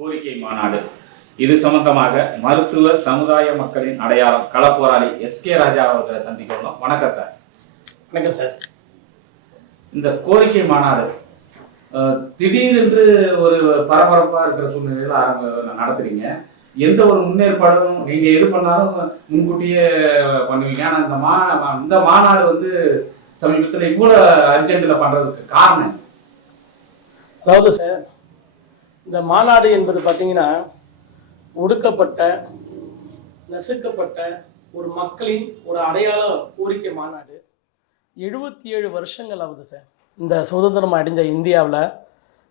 கோரிக்கை மாநாடு. இது சம்பந்தமாக மருத்துவ சமுதாய மக்களின் அடையாளம் களப்போராளி எஸ்.கே. ராஜா அவர்களை சந்திக்கணும். வணக்கம் சார். வணக்கம் சார். இந்த கோரிக்கை மாநாடு திடீரென்று ஒரு பரபரப்பா இருக்கிற சூழ்நிலையில நடத்துறீங்க. எந்த ஒரு முன்னேற்பாடும் நீங்க எது பண்ணாலும் முன்கூட்டியே பண்ணுவீங்க. ஆனா இந்த மாநாடு சமீபத்தில் இவ்வளவு அர்ஜென்ட்ல பண்றதுக்கு காரணம்? அதாவது சார், இந்த மாநாடு என்பது பார்த்தீங்கன்னா ஒடுக்கப்பட்ட நசுக்கப்பட்ட ஒரு மக்களின் ஒரு அடையாள கோரிக்கை மாநாடு. 77 வருஷங்கள் ஆகுது சார். இந்த சுதந்திரம் அடைஞ்ச இந்தியாவில்,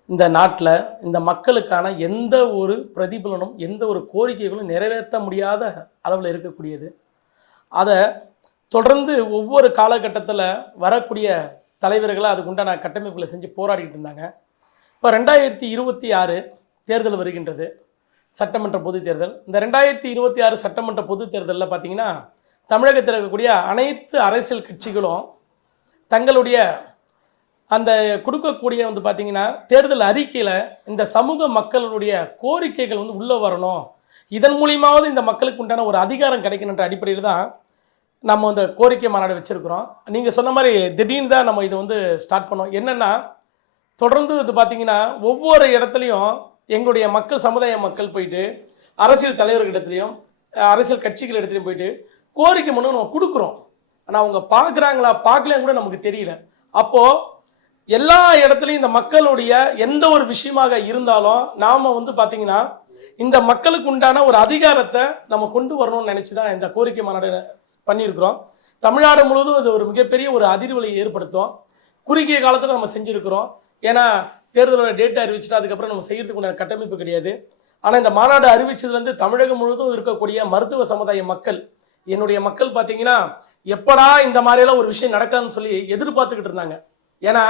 இந்த நாட்டில் இந்த மக்களுக்கான எந்த ஒரு பிரதிபலனும் எந்த ஒரு கோரிக்கைகளும் நிறைவேற்ற முடியாத அளவில் இருக்கக்கூடியது. அதை தொடர்ந்து ஒவ்வொரு காலகட்டத்தில் வரக்கூடிய தலைவர்களாக அதுக்குண்டான கட்டமைப்புகளை செஞ்சு போராடிக்கிட்டு இருந்தாங்க. இப்போ 2026 தேர்தல் வருகின்றது, சட்டமன்ற பொதுத் தேர்தல். இந்த 2026 சட்டமன்ற பொதுத் தேர்தலில் பார்த்தீங்கன்னா தமிழகத்தில் இருக்கக்கூடிய அனைத்து அரசியல் கட்சிகளும் தங்களுடைய அந்த கொடுக்கக்கூடிய பார்த்தீங்கன்னா தேர்தல் அறிக்கையில் இந்த சமூக மக்களுடைய கோரிக்கைகள் உள்ளே வரணும், இதன் மூலியமாவது இந்த மக்களுக்கு உண்டான ஒரு அதிகாரம் கிடைக்கணுன்ற அடிப்படையில் தான் நம்ம இந்த கோரிக்கை மாநாடு வச்சுருக்கிறோம். நீங்கள் சொன்ன மாதிரி திடீர்னு தான் நம்ம இதை ஸ்டார்ட் பண்ணோம். என்னென்னா, தொடர்ந்து பார்த்தீங்கன்னா ஒவ்வொரு இடத்துலையும் எங்களுடைய மக்கள் சமுதாய மக்கள் போயிட்டு அரசியல் தலைவர்களிடத்துலையும் அரசியல் கட்சிகள் இடத்துலையும் போயிட்டு கோரிக்கை மனு நம்ம கொடுக்குறோம். ஆனால் அவங்க பார்க்குறாங்களா பார்க்கலன்னு கூட நமக்கு தெரியல. அப்போது எல்லா இடத்துலையும் இந்த மக்களுடைய எந்த ஒரு விஷயமாக இருந்தாலும் நாம் பார்த்தீங்கன்னா இந்த மக்களுக்கு உண்டான ஒரு அதிகாரத்தை நம்ம கொண்டு வரணும்னு நினச்சி தான் இந்த கோரிக்கை மாநாடு பண்ணியிருக்கிறோம். தமிழ்நாடு முழுவதும் அது ஒரு மிகப்பெரிய ஒரு அதிர்வலை ஏற்படுத்தும். குறுகிய காலத்தில் நம்ம செஞ்சுருக்கிறோம். ஏன்னா தேர்தலோட டேட்டா அறிவிச்சுட்டு அதுக்கப்புறம் நம்ம செய்யறதுக்கு உண்டான கட்டமைப்பு கிடையாது. ஆனால் இந்த மாநாடு அறிவிச்சதுலேருந்து தமிழகம் முழுவதும் இருக்கக்கூடிய மருத்துவ சமுதாய மக்கள், என்னுடைய மக்கள் பார்த்தீங்கன்னா எப்படா இந்த மாதிரியெல்லாம் ஒரு விஷயம் நடக்காதுன்னு சொல்லி எதிர்பார்த்துக்கிட்டு இருந்தாங்க. ஏன்னா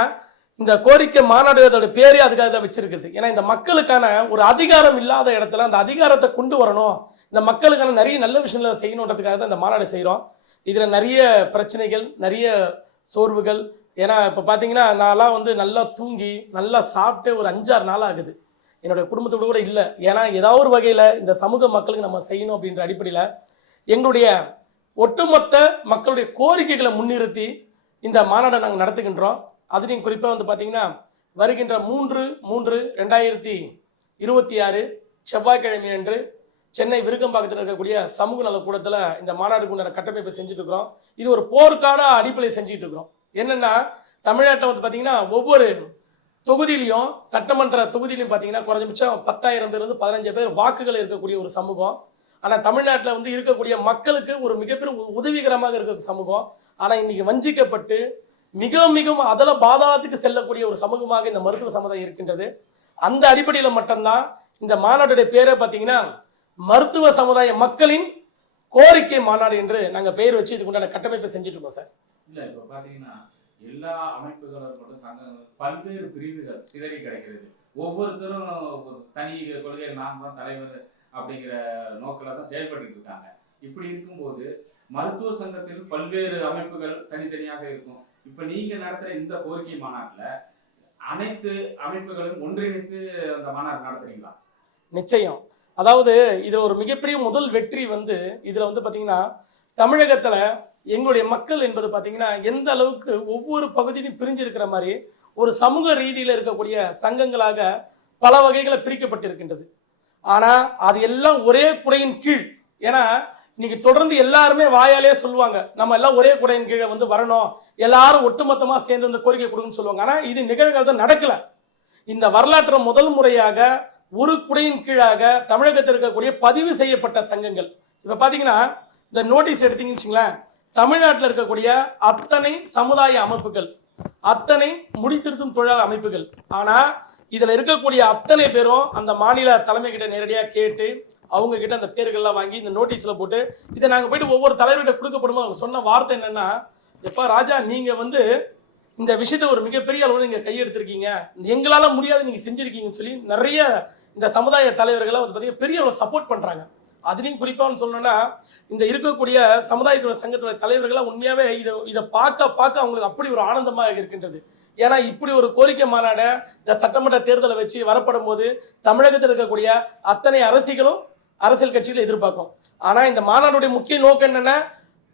இந்த கோரிக்கை மாநாடு அதோட பேரே அதுக்காக தான் வச்சிருக்குது. ஏன்னா இந்த மக்களுக்கான ஒரு அதிகாரம் இல்லாத இடத்துல அந்த அதிகாரத்தை கொண்டு வரணும், இந்த மக்களுக்கான நிறைய நல்ல விஷயங்களை செய்யணுன்றதுக்காக தான் இந்த மாநாடு செய்கிறோம். இதில் நிறைய பிரச்சனைகள், நிறைய சோர்வுகள். ஏன்னா இப்போ பார்த்தீங்கன்னா நான்லாம் நல்லா தூங்கி நல்லா சாப்பிட்டு ஒரு 5-6 நாள் ஆகுது. என்னுடைய குடும்பத்தோடு கூட இல்லை. ஏன்னா ஏதாவது ஒரு வகையில் இந்த சமூக மக்களுக்கு நம்ம செய்யணும் அப்படின்ற அடிப்படையில் எங்களுடைய ஒட்டுமொத்த மக்களுடைய கோரிக்கைகளை முன்னிறுத்தி இந்த மாநாட்டை நாங்கள் நடத்துகின்றோம். அதுலேயும் குறிப்பாக பார்த்தீங்கன்னா வருகின்ற 3/3/2026 செவ்வாய்க்கிழமை அன்று சென்னை விருகம்பாக்கத்தில் இருக்கக்கூடிய சமூக நல கூடத்தில் இந்த மாநாடுக்கு உண்டான கட்டமைப்பை செஞ்சுட்டு இருக்கிறோம். இது ஒரு போர்க்கான அடிப்படையை செஞ்சுட்டு இருக்கிறோம். என்னென்னா, தமிழ்நாட்டில் பார்த்தீங்கன்னா ஒவ்வொரு தொகுதியிலையும் சட்டமன்ற தொகுதியிலையும் பார்த்தீங்கன்னா குறைஞ்சபட்சம் 10,000 பேர் 15 பேர் வாக்குகள் இருக்கக்கூடிய ஒரு சமூகம். ஆனால் தமிழ்நாட்டில் இருக்கக்கூடிய மக்களுக்கு ஒரு மிகப்பெரிய உதவிகரமாக இருக்க சமூகம். ஆனால் இன்னைக்கு வஞ்சிக்கப்பட்டு மிகவும் அதல பாதாளத்துக்கு செல்லக்கூடிய ஒரு சமூகமாக இந்த மருத்துவ சமுதாயம் இருக்கின்றது. அந்த அடிப்படையில் மட்டும்தான் இந்த மாநாட்டுடைய பேரை பார்த்தீங்கன்னா மருத்துவ சமுதாய மக்களின் கோரிக்கை மாநாடு என்று நாங்கள் பெயர் வச்சு இதுக்கு உண்டான கட்டமைப்பை செஞ்சுட்டு இருக்கோம் சார். இல்லை, இப்போ பார்த்தீங்கன்னா எல்லா அமைப்புகளும் சங்கங்கள் பல்வேறு பிரிவுகள் சிதறி கிடைக்கிறது. ஒவ்வொருத்தரும் தனி கொள்கை நாம் தான் தலைவர் அப்படிங்கிற நோக்கில் தான் செயல்பட்டு இருக்காங்க. இப்படி இருக்கும்போது மருத்துவ சங்கத்தில் பல்வேறு அமைப்புகள் தனித்தனியாக இருக்கும். இப்போ நீங்க நடத்துகிற இந்த கோரிக்கை மாநாட்டில் அனைத்து அமைப்புகளும் ஒன்றிணைத்து அந்த மாநாடு நடத்துறீங்களா? நிச்சயம். அதாவது இதில் ஒரு மிகப்பெரிய முதல் வெற்றி இதில் பார்த்தீங்கன்னா தமிழகத்தில் எங்களுடைய மக்கள் என்பது பார்த்தீங்கன்னா எந்த அளவுக்கு ஒவ்வொரு பகுதியிலும் பிரிஞ்சு இருக்கிற மாதிரி ஒரு சமூக ரீதியில் இருக்கக்கூடிய சங்கங்களாக பல வகைகளை பிரிக்கப்பட்டிருக்கின்றது. ஆனால் அது எல்லாம் ஒரே குடையின் கீழ். ஏன்னா இன்னைக்கு தொடர்ந்து எல்லாருமே வாயாலே சொல்லுவாங்க, நம்ம எல்லாம் ஒரே குடையின் கீழே வரணும், எல்லாரும் ஒட்டுமொத்தமாக சேர்ந்து இந்த கோரிக்கை கொடுக்குன்னு சொல்லுவாங்க. ஆனால் இது நிகழ்காலத்தில் நடக்கல. இந்த வரலாற்று முதல் முறையாக ஒரு குடையின் கீழாக தமிழகத்தில் இருக்கக்கூடிய பதிவு செய்யப்பட்ட சங்கங்கள். இப்போ பார்த்தீங்கன்னா இந்த நோட்டீஸ் எடுத்தீங்கன்னு வச்சுங்களேன், தமிழ்நாட்டில் இருக்கக்கூடிய அத்தனை சமுதாய அமைப்புகள், அத்தனை முடித்திருத்தும் தொழிலாளர் அமைப்புகள். ஆனால் இதில் இருக்கக்கூடிய அத்தனை பேரும் அந்த மாநில தலைமை கிட்ட நேரடியாக கேட்டு அவங்க கிட்ட அந்த பேர்கள்லாம் வாங்கி இந்த நோட்டீஸில் போட்டு இதை நாங்கள் போயிட்டு ஒவ்வொரு தலைவர்கிட்ட கொடுக்கப்படும்போது அவங்க சொன்ன வார்த்தை என்னன்னா, எப்பா ராஜா, நீங்கள் இந்த விஷயத்தை ஒரு மிகப்பெரிய அளவில் நீங்கள் கையெடுத்திருக்கீங்க, எங்களால் முடியாது நீங்கள் செஞ்சுருக்கீங்கன்னு சொல்லி நிறைய இந்த சமுதாய தலைவர்களை பார்த்தீங்கன்னா பெரிய அளவு சப்போர்ட் பண்ணுறாங்க. அதுலேயும் குறிப்பாக சொல்லணும்னா இந்த இருக்கக்கூடிய சமுதாயத்தோட சங்கத்தோட தலைவர்களாக உண்மையாகவே இதை பார்க்க அவங்களுக்கு அப்படி ஒரு ஆனந்தமாக இருக்கின்றது. ஏன்னா இப்படி ஒரு கோரிக்கை மாநாடை இந்த சட்டமன்ற தேர்தலை வச்சு வரப்படும் போது தமிழகத்தில் இருக்கக்கூடிய அத்தனை அரசியல் கட்சிகள் எதிர்பார்க்கும். ஆனா இந்த மாநாடுடைய முக்கிய நோக்கம் என்னன்னா,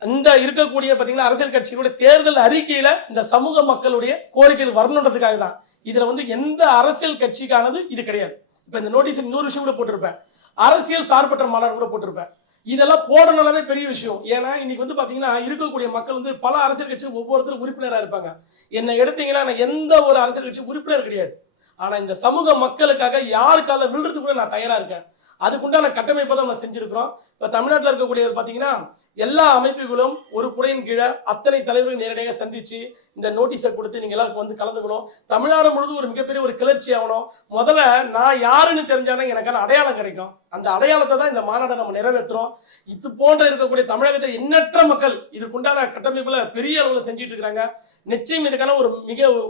இந்த இருக்கக்கூடிய பாத்தீங்கன்னா அரசியல் கட்சிகளுடைய தேர்தல் அறிக்கையில இந்த சமூக மக்களுடைய கோரிக்கைகள் வரணுன்றதுக்காக தான். இதுல எந்த அரசியல் கட்சிக்கானது இது கிடையாது. இப்ப இந்த நோட்டீஸ் இன்னொரு விஷயம் கூட போட்டிருப்பேன், அரசியல் சார்பற்ற மாநாடு கூட போட்டிருப்பேன். இதெல்லாம் போடணும்னாலே பெரிய விஷயம். ஏன்னா இன்னைக்கு பாத்தீங்கன்னா இருக்கக்கூடிய மக்கள் பல அரசியல் கட்சிகள் ஒவ்வொருத்தரும் உறுப்பினராக இருப்பாங்க. என்னை எடுத்தீங்கன்னா நான் எந்த ஒரு அரசியல் கட்சி உறுப்பினர் கிடையாது. ஆனா இந்த சமூக மக்களுக்காக யாருக்கால விழுறதுக்கு கூட நான் தயாரா இருக்கேன். அதுக்குண்டான கட்டமைப்பை தான் நம்ம செஞ்சிருக்கிறோம். இப்ப தமிழ்நாட்டில் இருக்கக்கூடிய பாத்தீங்கன்னா எல்லா அமைப்புகளும் ஒரு குடையின் கீழே அத்தனை தலைவர்கள் நேரடியாக சந்திச்சு இந்த நோட்டீஸை கொடுத்து நீங்க எல்லாம் கலந்துக்கணும். தமிழ்நாடு முழுவதும் ஒரு மிகப்பெரிய ஒரு கிளர்ச்சி ஆகணும். முதல்ல நான் யாருன்னு தெரிஞ்சானே எனக்கான அடையாளம் கிடைக்கும். அந்த அடையாளத்தை தான் இந்த மாநாட்டை நம்ம நிறைவேற்றுறோம். இது போன்ற இருக்கக்கூடிய தமிழகத்தை எண்ணற்ற மக்கள் இதுக்குண்டான கட்டமைப்புல பெரிய அளவில் செஞ்சுட்டு இருக்கிறாங்க. நிச்சயம் இதுக்கான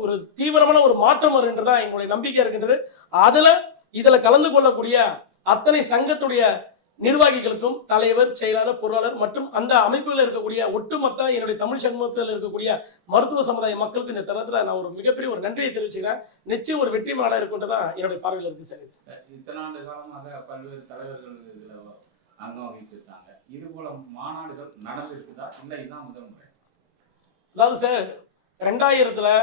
ஒரு தீவிரமான ஒரு மாற்றம் வருகின்றதா எங்களுடைய நம்பிக்கை இருக்கின்றது. இதுல கலந்து கொள்ளக்கூடிய அத்தனை சங்கத்துடைய நிர்வாகிகளுக்கும் தலைவர், செயலாளர், பொருளாளர் மற்றும் அந்த அமைப்புகளில் இருக்கக்கூடிய ஒட்டுமொத்த என்னுடைய தமிழ் சமூகத்தில் இருக்கக்கூடிய மருத்துவ சமுதாய மக்களுக்கு இந்த தருணத்தில் நான் ஒரு மிகப்பெரிய ஒரு நன்றியை தெரிவிச்சுக்கிறேன். நிச்சயம் ஒரு வெற்றி மாநாடு இருக்குன்றதான் என்னுடைய பார்வையில் இருக்கு. சரி, இத்தனை ஆண்டு காலமாக பல்வேறு தலைவர்கள் இதுல அங்கம் வகித்திருக்காங்க. இது போல மாநாடுகள் நடந்திருக்குதா இல்லை இதுதான் முதல் முறை? அதாவது சார் 2000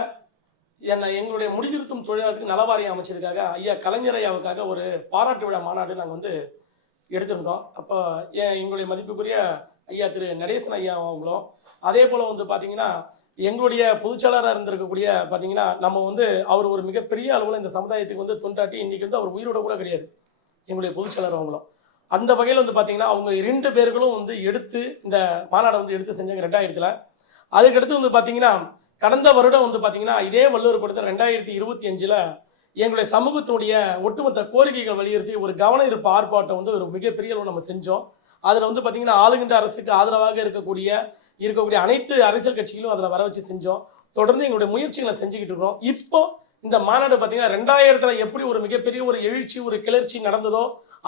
எங்களுடைய முடிதிருத்தும் தொழிலாளருக்கு நலவாரியம் அமைச்சதுக்காக ஐயா கலைஞர் ஐயாவுக்காக ஒரு பாராட்டு விழா மாநாடு நாங்கள் எடுத்திருந்தோம். அப்போ எங்களுடைய மதிப்புக்குரிய ஐயா திரு நடேசன் ஐயா அவங்களும் அதே போல் பார்த்தீங்கன்னா எங்களுடைய பொதுச்செயலாளராக இருந்திருக்கக்கூடிய பார்த்தீங்கன்னா நம்ம அவர் ஒரு மிகப்பெரிய அளவில் இந்த சமுதாயத்துக்கு தொண்டாட்டி இன்னைக்கு அவர் உயிரோட கூட கிடையாது எங்களுடைய பொதுச்செயலாளர் அவங்களும். அந்த வகையில் பார்த்தீங்கன்னா அவங்க 2 பேர்களும் எடுத்து இந்த மாநாடை எடுத்து செஞ்சாங்க 2000. அதுக்கடுத்து பார்த்தீங்கன்னா கடந்த வருடம் பார்த்தீங்கன்னா இதே வள்ளுவர் கூட்டத்தில் 2025 எங்களுடைய சமூகத்தினுடைய ஒட்டுமொத்த கோரிக்கைகள் வலியுறுத்தி ஒரு கவன ஈர்ப்பு ஆர்ப்பாட்டம் ஒரு மிகப்பெரிய அளவு நம்ம செஞ்சோம். அதில் பார்த்தீங்கன்னா ஆளுகின்ற அரசுக்கு ஆதரவாக இருக்கக்கூடிய அனைத்து அரசியல் கட்சிகளும் அதில் வர வச்சு செஞ்சோம். தொடர்ந்து எங்களுடைய முயற்சிகளை செஞ்சுக்கிட்டு இருக்கிறோம். இப்போ இந்த மாநாடு பார்த்தீங்கன்னா 2000 எப்படி ஒரு மிகப்பெரிய ஒரு எழுச்சி ஒரு கிளர்ச்சி நடந்ததோ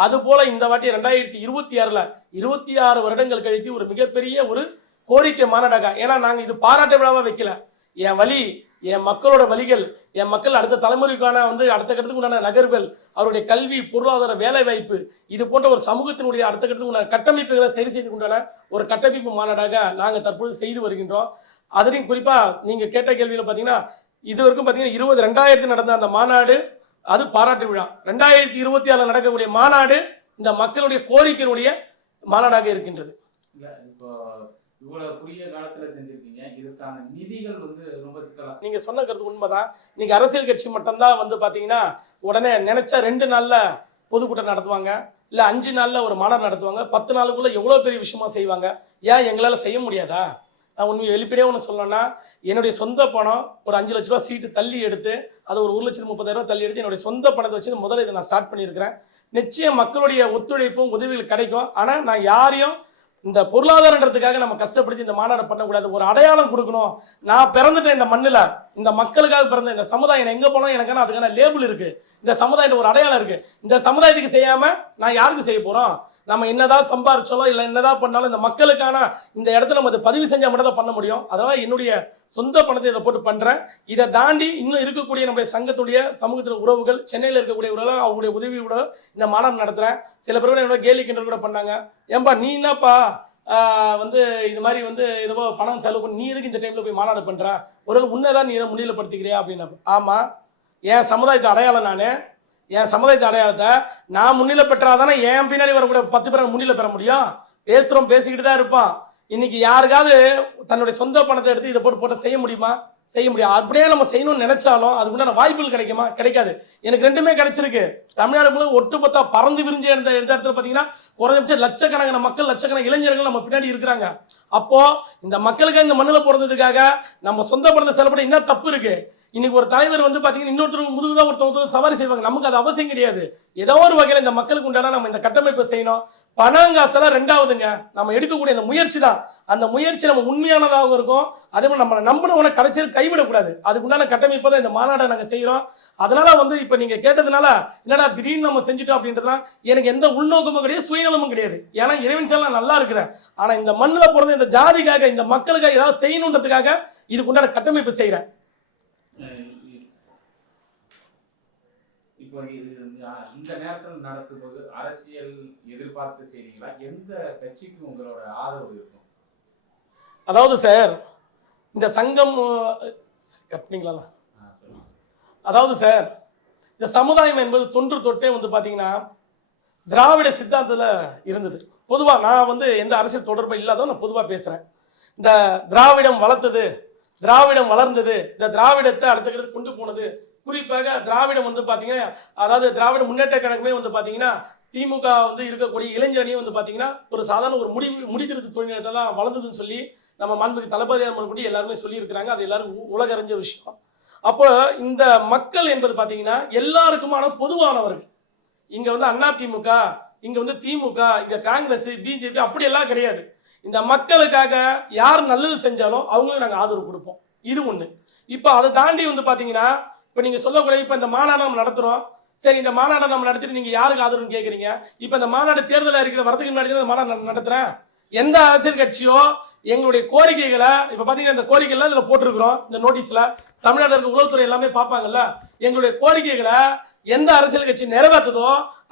அது போல இந்த வாட்டி 2026 26 வருடங்கள் கழித்து ஒரு மிகப்பெரிய ஒரு கோரிக்கை மாநாடாக. ஏன்னா நாங்கள் இது பாராட்டு விழாவாக வைக்கல, என் வழி, என் மக்களோட வழிகள், என் மக்கள் அடுத்த தலைமுறைக்கான அடுத்த கட்டத்துக்கு உண்டான நகர்வுகள், அவருடைய கல்வி, பொருளாதார, வேலை வாய்ப்பு, இது போன்ற ஒரு சமூகத்தினுடைய அடுத்த கட்டத்துக்கு உண்டான கட்டமைப்புகளை சரி செய்து கொண்டான ஒரு கட்டமைப்பு மாநாடாக நாங்கள் தற்போது செய்து வருகின்றோம். அதுலேயும் குறிப்பாக நீங்கள் கேட்ட கேள்வியில் பார்த்தீங்கன்னா இது வரைக்கும் பார்த்தீங்கன்னா 2000 நடந்த அந்த மாநாடு அது பாராட்டு விழா. 2026 நடக்கக்கூடிய மாநாடு இந்த மக்களுடைய கோரிக்கையினுடைய மாநாடாக இருக்கின்றது. இப்போ இவ்வளவு குறுகிய காலத்துல செஞ்சிருக்கீங்க, இதுக்கான நிதிகள் ரொம்ப சிக்கலா? நீங்க சொன்ன கருத்து உண்மைதான். நீங்க அரசியல் கட்சி மட்டும்தான் பாத்தீங்கன்னா உடனே நினைச்சா 2 நாள்ல பொதுக்கூட்டம் நடத்துவாங்க, இல்ல 5 நாள்ல ஒரு மாநாடு நடத்துவாங்க, 10 நாளுக்குள்ள எவ்வளவு பெரிய விஷயமா செய்வாங்க. ஏன் எங்களால செய்ய முடியாதா? நான் உண்மை வெளிப்படையாக ஒன்று சொல்லணும்னா என்னுடைய சொந்த பணம் ஒரு 5 லட்ச ரூபா சீட்டு தள்ளி எடுத்து அது ஒரு 1,30,000 தள்ளி எடுத்து என்னுடைய சொந்த பணத்தை வச்சு முதல்ல இதை நான் ஸ்டார்ட் பண்ணியிருக்கிறேன். நிச்சயம் மக்களுடைய ஒத்துழைப்பும் உதவிகள் கிடைக்கும். ஆனால் நான் யாரையும் இந்த பொருளாதாரன்றதுக்காக நம்ம கஷ்டப்படுத்தி இந்த மாநாடு பண்ணக்கூடாது. ஒரு அடையாளம் கொடுக்கணும். நான் பிறந்துட்டேன் இந்த மண்ணில், இந்த மக்களுக்காக பிறந்த இந்த சமுதாயம் எங்கே போனோம் எனக்கான அதுக்கான லேபிள் இருக்கு, இந்த சமுதாயத்தில் ஒரு அடையாளம் இருக்கு. இந்த சமுதாயத்துக்கு செய்யாம நான் யாருக்கு செய்ய போறோம்? நம்ம என்னதான் சம்பாரிச்சாலும் இல்லை என்னதான் பண்ணாலும் இந்த மக்களுக்கான இந்த இடத்துல நம்ம அதை பதிவு செஞ்சால் மட்டும் தான் பண்ண முடியும். அதனால என்னுடைய சொந்த பணத்தை இதை போட்டு பண்றேன். இதை தாண்டி இன்னும் இருக்கக்கூடிய நம்முடைய சங்கத்துடைய சமூகத்தில் உறவுகள், சென்னையில் இருக்கக்கூடிய உறவுகள், அவங்களுடைய உதவியோட இந்த மாநாடு நடத்துறேன். சில பேர் என்னோட கேலி கிண்டல் கூட பண்ணாங்க, ஏன்பா நீ என்னப்பா இது மாதிரி ஏதோ பணம் செலவு பண்ணி நீ எதுக்கு இந்த டைம்ல போய் மாநாடு பண்ற, ஒரு உன்னதான் நீ இதை முன்னிலைப்படுத்திக்கிறியா அப்படின்னா, ஆமா என் சமுதாயத்தை அடையாளம், நான் என் சமுதாயத்தை அடையாளத்தை நான் முன்னிலை பெற்றாதானே என் பின்னாடி வரக்கூடிய 10 பேரை முன்னிலை பெற முடியும். பேசுறோம், பேசிக்கிட்டு தான் இருப்பான். இன்னைக்கு யாருக்காவது தன்னுடைய சொந்த பணத்தை எடுத்து இதை போட்டு செய்ய முடியுமா? செய்ய முடியாது. அப்படியே நம்ம செய்யணும்னு நினைச்சாலும் அதுக்குண்டான வாய்ப்புகள் கிடைக்குமா? கிடைக்காது. எனக்கு 2மே கிடைச்சிருக்கு. தமிழ்நாடு முழுவதும் ஒட்டுமொத்தா பறந்து விரிஞ்சு எடுத்த இடத்துல பார்த்தீங்கன்னா குறைஞ்சபட்சம் லட்சக்கணக்கான மக்கள், லட்சக்கணக்கான இளைஞர்கள் நம்ம பின்னாடி இருக்கிறாங்க. அப்போ இந்த மக்களுக்கு இந்த மண்ணில் பிறந்ததுக்காக நம்ம சொந்த பணத்தை செலப்பட என்ன தப்பு இருக்கு? இன்னைக்கு ஒரு தலைவர் பார்த்தீங்கன்னா இன்னொருத்தர் முதுகுதான் ஒருத்தர் சவாரி செய்வாங்க. நமக்கு அது அவசியம் கிடையாது. ஏதோ ஒரு வகையில் இந்த மக்களுக்கு உண்டான நம்ம இந்த கட்டமைப்பை செய்யணும். பணங்காசெல்லாம் 2வதுங்க. நம்ம எடுக்கக்கூடிய இந்த முயற்சி தான். அந்த முயற்சி நம்ம உண்மையானதாகவும் இருக்கும். அதே போல நம்ம நம்பினவனை கடைசியில் கைவிடக்கூடாது. அதுக்கு உண்டான கட்டமைப்பை தான் இந்த மாநாட்டை நாங்கள் செய்கிறோம். அதனால இப்போ நீங்க கேட்டதுனால என்னடா திடீர்னு நம்ம செஞ்சுட்டோம் அப்படின்றதுலாம் எனக்கு எந்த உள்நோக்கமும் கிடையாது, சுயநலமும் கிடையாது. ஏன்னா இறைவன் செயல் நான் நல்லா இருக்கிறேன். ஆனா இந்த மண்ணில் பிறந்த இந்த ஜாதிக்காக, இந்த மக்களுக்காக ஏதாவது செய்யணுன்றதுக்காக இதுக்கு உண்டான கட்டமைப்பு செய்கிறேன். இப்போ இந்த நேரத்தில் நடத்தும்போது அரசியல் எதிர்பார்த்து செய்றீங்களா? எந்த கட்சிக்கு உங்களோட ஆதரவு இருக்கும்? அதாவது சார், இந்த சங்கம் அப்படிங்களா? சொல்லுங்க. அதாவது சார், இந்த சமுதாயம் என்பது தொன்று தொட்டே வந்து பார்த்தீங்கன்னா திராவிட சித்தாந்தத்தில் இருந்தது. பொதுவாக நான் வந்து எந்த அரசியல் தொடர்பு இல்லாதவன் நான் பொதுவாக பேசுகிறேன். இந்த திராவிடம் வளர்த்தது, திராவிடம் வளர்ந்தது, இந்த திராவிடத்தை அடுத்த கட்டத்துக்கு கொண்டு போனது, குறிப்பாக திராவிடம் வந்து பார்த்தீங்கன்னா, அதாவது திராவிட முன்னேற்ற கழகமே வந்து பார்த்தீங்கன்னா திமுக வந்து இருக்கக்கூடிய இளைஞரணியும் வந்து பார்த்தீங்கன்னா ஒரு சாதாரண ஒரு முடித்திருத்த தொழில்நுட்பத்தை தான் வளர்ந்ததுன்னு சொல்லி நம்ம மாண்புமிகு தளபதி கூட எல்லாருமே சொல்லியிருக்கிறாங்க. அது எல்லாரும் உலக அறிஞ்ச விஷயம். அப்போ இந்த மக்கள் என்பது பார்த்தீங்கன்னா எல்லாருக்குமான பொதுவானவர்கள். இங்க வந்து அதிமுக, இங்க வந்து திமுக, இங்க காங்கிரஸ், பிஜேபி அப்படியெல்லாம் கிடையாது. இந்த மக்களுக்காக யார் நல்லது செஞ்சாலும் அவங்களுக்கு நாங்கள் ஆதரவு கொடுப்போம். இது ஒன்று. இப்போ அதை தாண்டி வந்து பார்த்தீங்கன்னா, இப்போ நீங்கள் சொல்லக்கூடிய இப்போ இந்த மாநாடு நம்ம நடத்துகிறோம். சரி, இந்த மாநாட்டை நம்ம நடத்திட்டு நீங்கள் யாருக்கு ஆதரவுன்னு கேட்குறீங்க. இப்போ இந்த மாநாடு தேர்தல் அறிக்கை வரதுக்கு முன்னாடி தான் மாநாடு நடத்துகிறேன். எந்த அரசியல் கட்சியோ எங்களுடைய கோரிக்கைகளை இப்போ பார்த்தீங்கன்னா இந்த கோரிக்கைலாம் இதில் போட்டிருக்கிறோம். இந்த நோட்டீஸில் தமிழ்நாடு இருக்க உளவுத்துறை எல்லாமே பார்ப்பாங்கல்ல. எங்களுடைய கோரிக்கைகளை எந்த அரசியல் கட்சி நிறைவேற்றதோ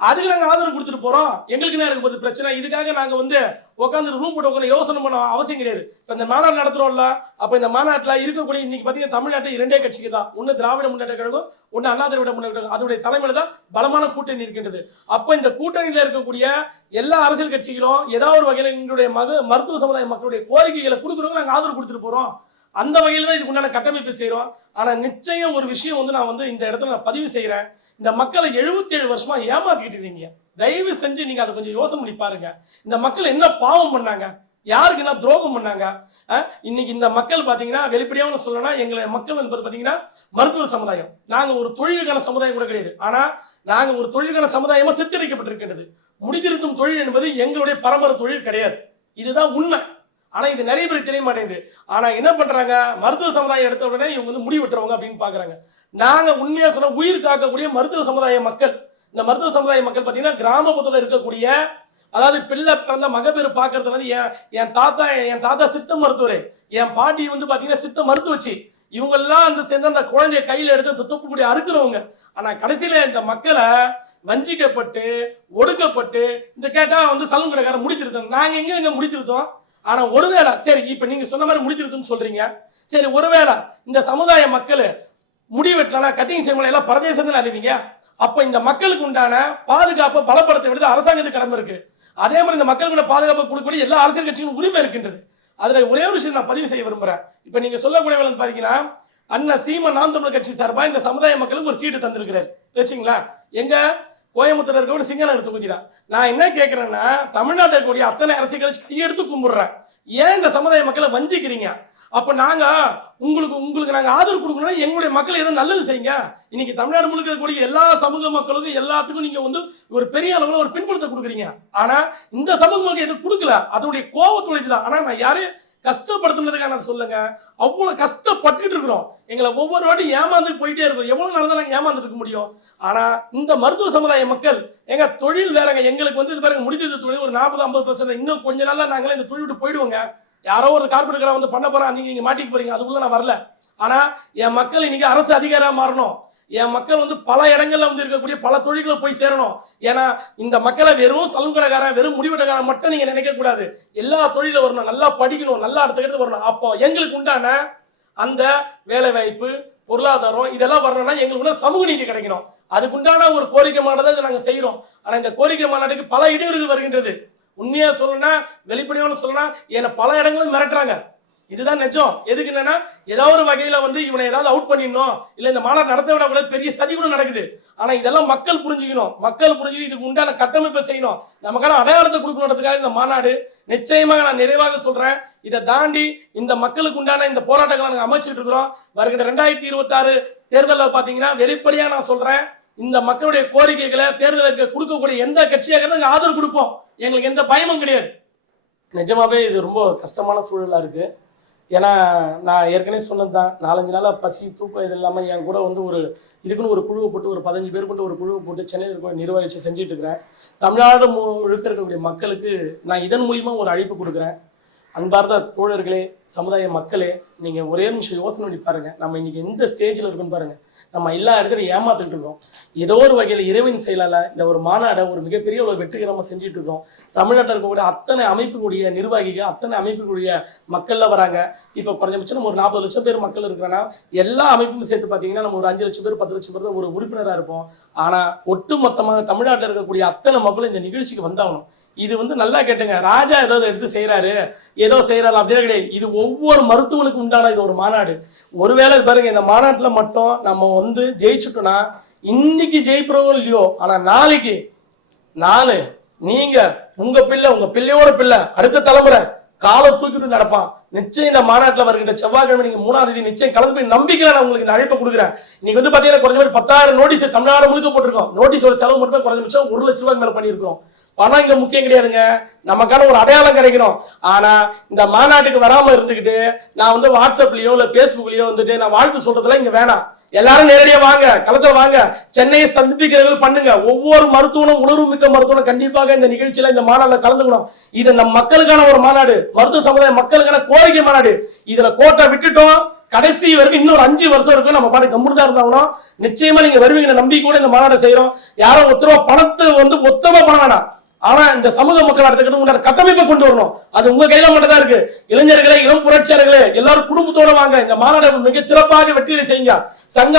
அதுக்கு நாங்கள் ஆதரவு கொடுத்துட்டு போறோம். எங்களுக்கு என்ன இருக்கு போது பிரச்சனை? இதுக்காக நாங்கள் வந்து உட்காந்து ரூம் போட்டு உட்காந்து யோசனை பண்ண அவசியம் கிடையாது. இப்போ இந்த மாநாடு நடத்துறோம்ல, அப்போ இந்த மாநாட்டில் இருக்கக்கூடிய இன்னைக்கு பார்த்தீங்கன்னா தமிழ்நாட்டில் 2 கட்சிக்கு தான். ஒன்று திராவிட முன்னேற்ற கழகம், ஒன்று அண்ணா திராவிட முன்னேற்ற கழகம். அதனுடைய தலைமையில் தான் பலமான கூட்டணி இருக்கின்றது. அப்போ இந்த கூட்டணியில் இருக்கக்கூடிய எல்லா அரசியல் கட்சிகளும் ஏதாவது ஒரு வகையில் எங்களுடைய மருத்துவ சமுதாய மக்களுடைய கோரிக்கைகளை கொடுக்குறவங்க நாங்கள் ஆதரவு கொடுத்துட்டு போறோம். அந்த வகையில் தான் இதுக்கு உண்டான கட்டமைப்பு செய்கிறோம். ஆனால் நிச்சயம் ஒரு விஷயம் வந்து நான் வந்து இந்த இடத்துல நான் பதிவு செய்கிறேன். இந்த மக்களை 77 வருஷமா ஏமாத்திக்கிட்டு இருக்கீங்க. தயவு செஞ்சு நீங்க அதை கொஞ்சம் யோசனை பண்ணி பாருங்க. இந்த மக்கள் என்ன பாவம் பண்ணாங்க, யாருக்கு என்ன துரோகம் பண்ணாங்க? இன்னைக்கு இந்த மக்கள் பாத்தீங்கன்னா வெளிப்படையாக சொல்லணும்னா எங்களை மக்கள் என்பது பாத்தீங்கன்னா மருத்துவ சமுதாயம். நாங்க ஒரு தொழிலுக்கான சமுதாயம் கூட கிடையாது. ஆனா நாங்க ஒரு தொழிலுக்கான சமுதாயமா சித்தரிக்கப்பட்டிருக்கின்றது. முடித்திருத்தும் தொழில் என்பது எங்களுடைய பரம்பரை தொழில் கிடையாது. இதுதான் உண்மை. ஆனா இது நிறைய பேருக்கு தெரிய மாட்டேங்குது. ஆனா என்ன பண்றாங்க, மருத்துவ சமுதாயம் எடுத்த உடனே இவங்க வந்து முடி வெட்டுறவங்க அப்படின்னு பாக்குறாங்க. நாங்க உண்மையா சொன்ன உயிர் காக்கக்கூடிய மருத்துவ சமுதாய மக்கள். இந்த மருத்துவ சமுதாய மக்கள் பார்த்தீங்கன்னா கிராமப்புறத்தில் இருக்கக்கூடிய, அதாவது பிள்ளை பிறந்த மகப்பேறு பார்க்கறதுல வந்து என் தாத்தா சித்த மருத்துவரே, என் பாட்டி வந்து பார்த்தீங்கன்னா சித்த மருத்துவச்சி, இவங்கெல்லாம் வந்து சேர்ந்து அந்த குழந்தைய கையில் எடுத்து துப்புக்கூடிய அறுக்கிறவங்க. ஆனால் கடைசியில் இந்த மக்களை வஞ்சிக்கப்பட்டு ஒடுக்கப்பட்டு இந்த கேட்டா வந்து சலங்குடைக்காரன் முடித்திருத்தோம். நாங்கள் எங்க முடித்திருத்தோம்? ஆனால் ஒருவேளை சரி, இப்போ நீங்க சொன்ன மாதிரி முடித்திருத்தோம்னு சொல்றீங்க. சரி, ஒருவேளை இந்த சமுதாய மக்கள் முடி வெட்டலாம், கட்டிங் செய்யலாம், எல்லாம் பிரதேசத்தில் அறிவிங்க. அப்ப இந்த மக்களுக்கு உண்டான பாதுகாப்பை பலப்படுத்த வேண்டியது அரசாங்கத்துக்கு கடமை இருக்கு. அதே மாதிரி இந்த மக்களுக்கு பாதுகாப்பு கொடுக்கக்கூடிய எல்லா அரசியல் கட்சிகளும் உரிமை இருக்கின்றது. அதுல ஒரே ஒரு விஷயம் நான் பதிவு செய்ய விரும்புறேன். இப்ப நீங்க சொல்லக்கூடிய பாத்தீங்கன்னா அண்ணன் சீமன் நாம் தமிழர் கட்சி சார்பா இந்த சமுதாய மக்களுக்கு ஒரு சீட்டு தந்திருக்கிறார் வச்சுங்களா. எங்க கோயம்புத்தூர் இருக்கக்கூடிய சிங்கள தொகுதிதான். நான் என்ன கேட்கிறேன்னா, தமிழ்நாட்டில் இருக்கக்கூடிய அத்தனை அரசியல் கட்சி கையெடுத்து கும்பிடுறேன். ஏன் இந்த சமுதாய மக்களை வஞ்சிக்கிறீங்க? அப்ப நாங்க உங்களுக்கு நாங்க ஆதரவு கொடுக்கணும்னா எங்களுடைய மக்கள் ஏதோ நல்லது செய்யுங்க. இன்னைக்கு தமிழ்நாடு முழுக்க இருக்கக்கூடிய எல்லா சமூக மக்களுக்கும் எல்லாத்துக்கும் நீங்க வந்து ஒரு பெரிய அளவுல ஒரு பின்புலத்தை கொடுக்குறீங்க. ஆனா இந்த சமூக மக்கள் எதுவும் கொடுக்கல, அதோடைய கோபத்துடையதுதான். ஆனா நான் யாரையும் கஷ்டப்படுத்துனதுக்காக நான் சொல்லுங்க, அவ்வளவு கஷ்டப்பட்டு இருக்கிறோம். எங்களை ஒவ்வொரு வாட்டி ஏமாந்து போயிட்டே இருக்கும். எவ்வளவு நாள் தான் நாங்க ஏமாந்துட்டு இருக்க முடியும்? ஆனா இந்த மருத்துவ சமுதாய மக்கள் எங்க தொழில் வேறங்க. எங்களுக்கு வந்து இது பாருங்க, முடிஞ்சது தொழில் ஒரு 40-50%. இன்னும் கொஞ்ச நாள்ல நாங்களே இந்த தொழில் விட்டு போயிடுவோங்க. யாரோ ஒரு கார்பரேட் கடை வந்து பண்ண போறான், நீங்க மாட்டிக்க போறீங்க. அதுக்குள்ள நான் வரல. ஆனா என் மக்கள் இன்னைக்கு அரசு அதிகாரியா மாறணும். என் மக்கள் வந்து பல இடங்கள்ல வந்து இருக்கக்கூடிய பல தொழில்களை போய் சேரணும். ஏன்னா இந்த மக்களை வெறும் சலுங்கடைக்காரன், வெறும் முடிவெட்டக்காரன் மட்டும் நீங்க நினைக்க கூடாது. எல்லா தொழில வரணும், நல்லா படிக்கணும், நல்லா அடுத்த இடத்துக்கு வரணும். அப்போ எங்களுக்கு உண்டான அந்த வேலை வாய்ப்பு, பொருளாதாரம் இதெல்லாம் வரணும்னா எங்களுக்கு சமூக நீதி கிடைக்கணும். அதுக்குண்டான ஒரு கோரிக்கை மாநாடு நாங்க செய்யறோம். ஆனா இந்த கோரிக்கை மாநாட்டுக்கு பல இடையூறுகள் வருகின்றது. உண்மையா சொல்லணும்னா, வெளிப்படையான சொல்லணும்னா, என்ன பல இடங்களும் மிரட்டுறாங்க. இதுதான் நிஜம். எதுக்கு என்னன்னா, ஏதாவது ஒரு வகையில வந்து இவனை ஏதாவது அவுட் பண்ணிடணும், இல்ல இந்த மாநாடு நடத்த விட பெரிய சதி கூட நடக்குது. ஆனா இதெல்லாம் மக்கள் புரிஞ்சுக்கணும். மக்கள் புரிஞ்சு இதுக்கு உண்டான கட்டமைப்பை செய்யணும். நமக்கான அடையாளத்தை கொடுக்கணுன்றதுக்காக இந்த மாநாடு. நிச்சயமாக நான் நிறைவாக சொல்றேன், இதை தாண்டி இந்த மக்களுக்கு உண்டான இந்த போராட்டங்களை நாங்கள் அமைச்சிட்டு இருக்கிறோம். வருகிற 2026 தேர்தலில் பாத்தீங்கன்னா வெளிப்படையா நான் சொல்றேன், இந்த மக்களுடைய கோரிக்கைகளை தேர்தலுக்கு கொடுக்கக்கூடிய எந்த கட்சியாக இருந்தாலும் ஆதரவு கொடுப்போம். எங்களுக்கு எந்த பயமும் கிடையாது. நிஜமாவே இது ரொம்ப கஷ்டமான சூழலா இருக்கு. ஏன்னா நான் ஏற்கனவே சொன்னது தான், 4-5 நாளாக பசி தூக்கம் இது இல்லாமல் என் கூட வந்து இதுக்குன்னு ஒரு குழுவை போட்டு, ஒரு 15 பேர் கொண்டு ஒரு குழுவை போட்டு சென்னையில் நிர்வகிச்சு செஞ்சுட்டு இருக்கிறேன். தமிழ்நாடு முழுக்க இருக்கக்கூடிய மக்களுக்கு நான் இதன் மூலியமா ஒரு அழைப்பு கொடுக்குறேன். அன்பார்ந்த தோழர்களே, சமுதாய மக்களே, நீங்கள் ஒரே நிமிஷம் யோசனை பண்ணி பாருங்க. நம்ம இன்னைக்கு எந்த ஸ்டேஜில் இருக்குன்னு பாருங்க. நம்ம எல்லா இடத்துலையும் ஏமாத்திட்டு இருக்கோம். ஏதோ ஒரு வகையில் இறைவன் செயலால் இந்த ஒரு மாநாடை ஒரு மிகப்பெரிய ஒரு வெற்றிகரமாக செஞ்சுட்டு இருக்கோம். தமிழ்நாட்டில் இருக்கக்கூடிய அத்தனை அமைப்புக்கூடிய நிர்வாகிகள், அத்தனை அமைப்புக்கூடிய மக்கள்லாம் வராங்க. இப்போ குறைஞ்சபட்சம் நம்ம ஒரு 40 லட்சம் பேர் மக்கள் இருக்கிறோன்னா எல்லா அமைப்பும் சேர்த்து பார்த்தீங்கன்னா நம்ம ஒரு 5 லட்சம் பேர் 10 லட்சம் பேர் தான் ஒரு உறுப்பினராக இருப்போம். ஆனால் ஒட்டு மொத்தமாக தமிழ்நாட்டில் இருக்கக்கூடிய அத்தனை மக்களும் இந்த நிகழ்ச்சிக்கு வந்தாகணும். இது வந்து நல்லா கேட்டுங்க, ராஜா ஏதாவது எடுத்து செய்கிறாரு ஏதோ செய்கிறாரு அப்படியே கிடையாது. இது ஒவ்வொரு மருத்துவனுக்கு உண்டான இது ஒரு மாநாடு. ஒருவேளை பாருங்க, இந்த மாநாட்டில் மட்டும் நம்ம வந்து ஜெயிச்சுட்டோம்னா இன்னைக்கு ஜெயிக்கிறோம் இல்லையோ, ஆனால் நாளைக்கு நீங்க உங்க பிள்ளை உங்க பிள்ளையோட பிள்ளை அடுத்த தலைமுறை காலை தூக்கிட்டு நடப்பான். நிச்சயம் இந்த மாநாட்டில் வருகின்ற செவ்வாய்க்கிழமை நீங்க 3ஆம் தேதி நிச்சயம் கலந்து போய் நம்பிக்கையில நான் உங்களுக்கு இந்த அழைப்பை கொடுக்குறேன். நீங்க வந்து பாத்தீங்கன்னா குறைஞ்சபட்சம் 10,000 நோட்டீஸ் தமிழ்நாடு முழுக்க போட்டிருக்கோம். நோட்டீஸோட செலவு மட்டுமே குறைஞ்சபட்சம் 1 லட்சம் ரூபாய்க்கு மேல பண்ணியிருக்கோம். பணம் இங்க முக்கியம் கிடையாதுங்க, நமக்கான ஒரு அடையாளம் கிடைக்கணும். ஆனா இந்த மாநாட்டுக்கு வராம இருந்துகிட்டு நான் வந்து வாட்ஸ்அப்லயோ இல்ல பேஸ்புக்லயோ வந்துட்டு நான் வாழ்த்து சொல்றதுல இங்க வேணாம். எல்லாரும் நேரடியா வாங்க, களத்துல வாங்க, சென்னையை சந்திப்பிக்கிறவர்கள் பண்ணுங்க. ஒவ்வொரு மருத்துவனும் உணர்வு மிக்க மருத்துவனும் கண்டிப்பாக இந்த நிகழ்ச்சியில இந்த மாநாடுல கலந்துக்கணும். இது நம் மக்களுக்கான ஒரு மாநாடு, மருத்துவ சமுதாய மக்களுக்கான கோரிக்கை மாநாடு. இதுல கோட்டை விட்டுட்டோம், கடைசி வரைக்கும் இன்னொரு 5 வருஷம் இருக்கும். நம்ம பாட்டு கம்முன்னு இருந்தாங்கன்னா நிச்சயமா நீங்க வருவீங்க நம்பி கூட இந்த மாநாடு செய்யறோம். யாரோ ஒருத்தரவா பணத்தை வந்து ஒத்தமா பண்ண வேணாம். ஆனா இந்த சமூக மக்கள் அடுத்த கட்டமைப்பை கொண்டு வரணும். அது உங்க கையில மட்டும் தான் இருக்கு. இளைஞர்களே, இளம் புரட்சியாளர்களே, எல்லாரும் குடும்பத்தோட வாங்க, இந்த மாநாடு மிக சிறப்பாக வெற்றியை செய்யுங்க.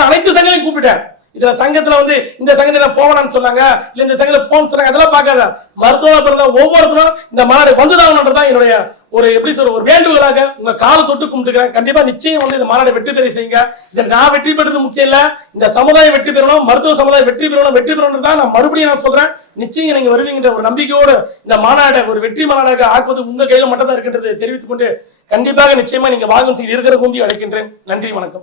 அனைத்து சங்கங்களையும் கூப்பிட்டேன். இதுல சங்கத்துல வந்து இந்த சங்கத்துல போவனான்னு சொன்னாங்க, இல்ல இந்த சங்கத்துல போன்னு சொன்னாங்க, அதெல்லாம் பார்க்காத. மருத்துவ பிறந்த ஒவ்வொருத்தரும் இந்த மாநாடு வந்துதான் என்னுடைய ஒரு எப்படி சொல்ற ஒரு வேண்டுகோளாக உங்க காலை தொட்டு கும்பிட்டுக்கிறேன். கண்டிப்பா நிச்சயம் வந்து இந்த மாநாடு வெற்றி பெற செய்யுங்க. இதை நான் வெற்றி பெறது முக்கியம் இல்ல, இந்த சமுதாயம் வெற்றி பெறணும், மருத்துவ சமுதாயம் வெற்றி பெறணும் தான் நான் மறுபடியும் நான் சொல்றேன். நிச்சயம் நீங்க வருவீங்கிற ஒரு நம்பிக்கையோடு இந்த மாநாட்டை ஒரு வெற்றி மாநாடாக ஆக்குவது உங்க கையில மட்டும் தான் இருக்கின்றது தெரிவித்துக் கொண்டு கண்டிப்பாக நிச்சயமா நீங்க வாங்கும் செய்து இருக்கிற கூம்பி அழைக்கின்றேன். நன்றி, வணக்கம்.